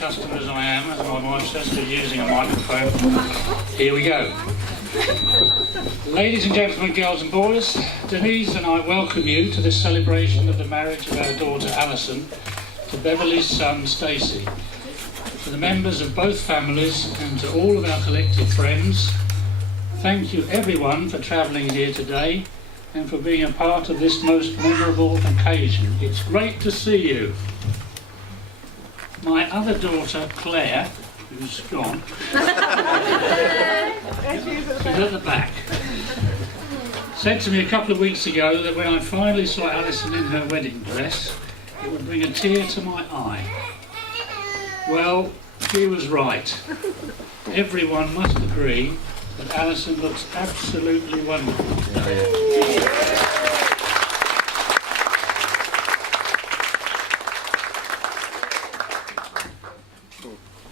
accustomed as I am, as my wife says, to using a microphone, here we go. Ladies and gentlemen, girls and boys, Denise and I welcome you to this celebration of the marriage of our daughter Alison to Beverly's son Stacey. To the members of both families and to all of our collective friends, thank you everyone for travelling here today and for being a part of this most memorable occasion. It's great to see you. My other daughter, Claire, who's gone, she's at the back, said to me a couple of weeks ago that when I finally saw Alison in her wedding dress, it would bring a tear to my eye. Well, she was right. Everyone must agree that Alison looks absolutely wonderful today.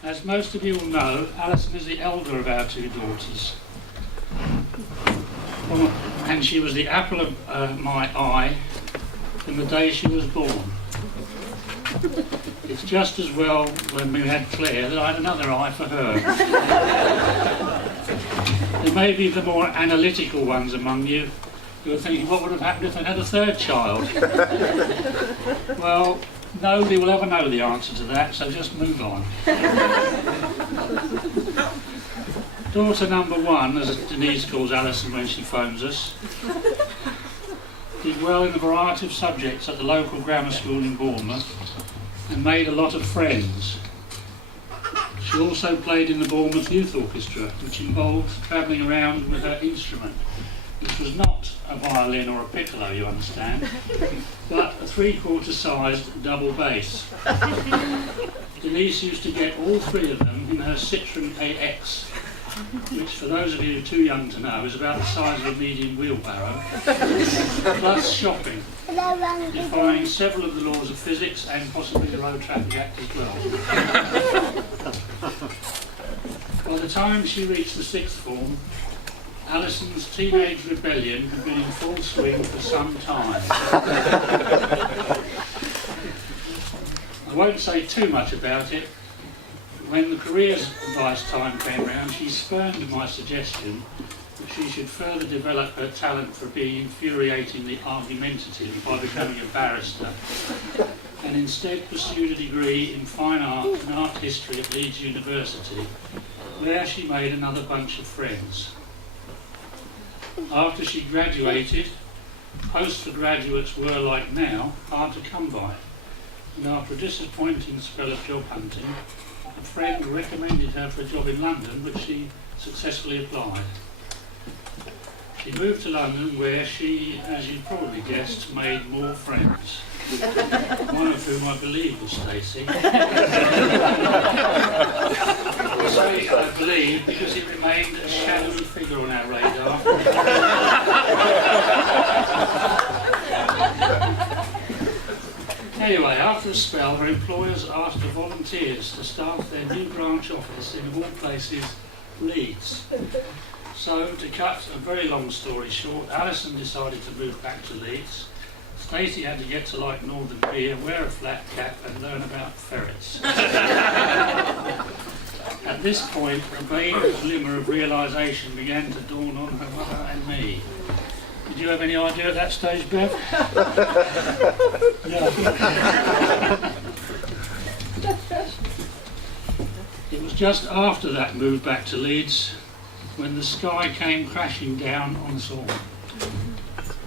As most of you will know, Alison is the elder of our two daughters. And she was the apple of my eye from the day she was born. It's just as well when we had Claire that I had another eye for her. There may be the more analytical ones among you who are thinking, what would have happened if they had a third child? Well, nobody will ever know the answer to that, so just move on. Daughter number one, as Denise calls Alison when she phones us, did well in a variety of subjects at the local grammar school in Bournemouth and made a lot of friends. She also played in the Bournemouth Youth Orchestra, which involved travelling around with her instrument, which was not a violin or a piccolo, you understand, but a three-quarter sized double bass. Denise used to get all three of them in her Citroen AX, which for those of you too young to know is about the size of a medium wheelbarrow, plus shopping, defying several of the laws of physics and possibly the Road Traffic Act as well. By the time she reached the sixth form, Alison's teenage rebellion had been in full swing for some time. I won't say too much about it. When the careers advice time came round, she spurned my suggestion that she should further develop her talent for being infuriatingly argumentative by becoming a barrister, and instead pursued a degree in fine art and art history at Leeds University, where she made another bunch of friends. After she graduated, posts for graduates were, like now, hard to come by, and after a disappointing spell of job hunting, a friend recommended her for a job in London, which she successfully applied. She moved to London, where she, as you probably guessed, made more friends, one of whom I believe was Stacey. I say I believe because it remained a shadowy figure on our radar. Anyway, after a spell, her employers asked for volunteers to staff their new branch office in, of all places, Leeds. So, to cut a very long story short, Alison decided to move back to Leeds. Stacey had to get to like northern beer, wear a flat cap and learn about ferrets. At this point, a vague glimmer of realisation began to dawn on her mother and me. Did you have any idea at that stage, Bev? No. It was just after that move back to Leeds when the sky came crashing down on us all.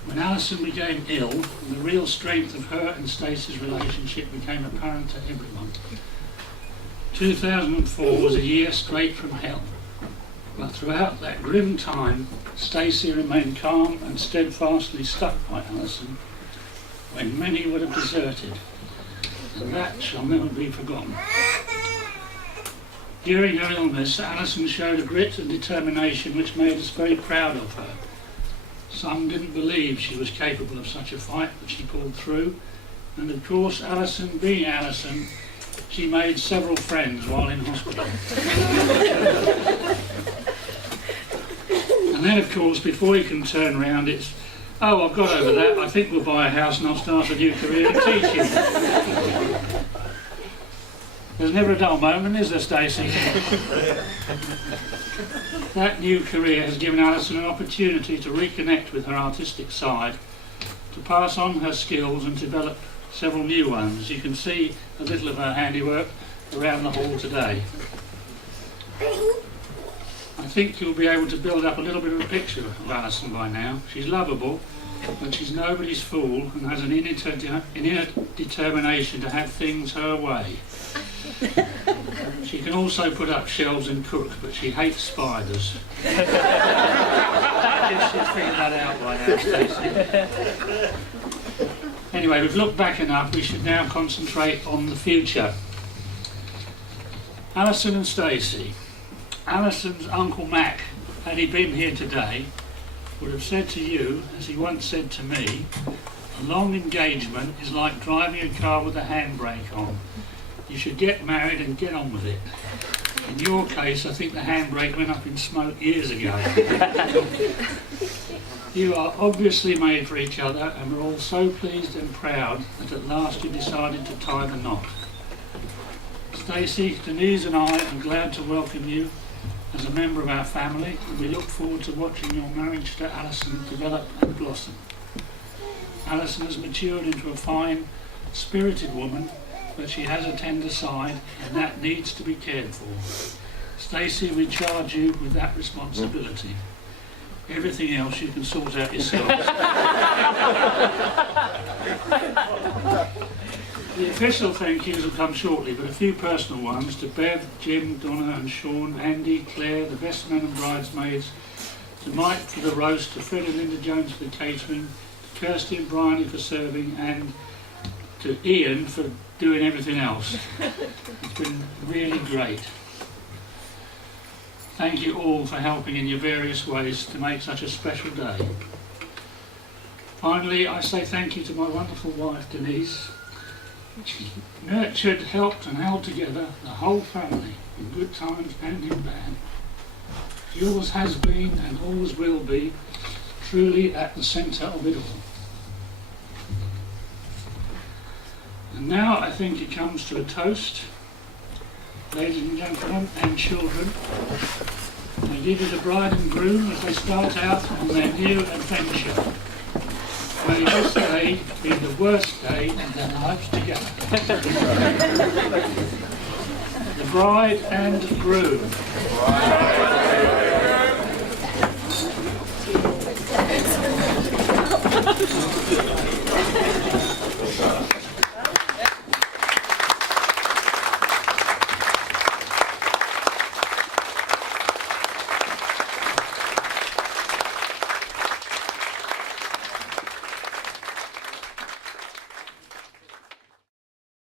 When Alison became ill, the real strength of her and Stacey's relationship became apparent to everyone. 2004 was a year straight from hell, but throughout that grim time, Stacey remained calm and steadfastly stuck by Alison when many would have deserted, and that shall never be forgotten. During her illness, Alison showed a grit and determination which made us very proud of her. Some didn't believe she was capable of such a fight, but she pulled through, and of course, Alison being Alison, she made several friends while in hospital. And then, of course, before you can turn round, it's, oh, I've got over that, I think we'll buy a house and I'll start a new career in teaching. There's never a dull moment, is there, Stacey? That new career has given Alison an opportunity to reconnect with her artistic side, to pass on her skills and develop several new ones. You can see a little of her handiwork around the hall today. I think you'll be able to build up a little bit of a picture of Alison by now. She's lovable, but she's nobody's fool and has an inner determination to have things her way. She can also put up shelves and cook, but she hates spiders. I guess she's figured that out by now, Stacey. Anyway, we've looked back enough. We should now concentrate on the future. Alison and Stacey. Alison's Uncle Mac, had he been here today, would have said to you, as he once said to me, a long engagement is like driving a car with a handbrake on. You should get married and get on with it. In your case, I think the handbrake went up in smoke years ago. You are obviously made for each other, and we're all so pleased and proud that at last you decided to tie the knot. Stacey, Denise and I are glad to welcome you as a member of our family, and we look forward to watching your marriage to Alison develop and blossom. Alison has matured into a fine, spirited woman, but she has a tender side, and that needs to be cared for. Stacey, we charge you with that responsibility. Everything else you can sort out yourselves. The official thank yous will come shortly, but a few personal ones to Bev, Jim, Donna and Sean, Andy, Claire, the best men and bridesmaids, to Mike for the roast, to Fred and Linda Jones for the catering, to Kirsty and Bryony for serving, and to Ian for doing everything else. It's been really great. Thank you all for helping in your various ways to make such a special day. Finally, I say thank you to my wonderful wife, Denise. She nurtured, helped and held together the whole family in good times and in bad. Yours has been and always will be truly at the centre of it all. And now I think it comes to a toast. Ladies and gentlemen and children, I give you the bride and groom as they start out on their new adventure. May this day be the worst day of their lives together. The bride and groom.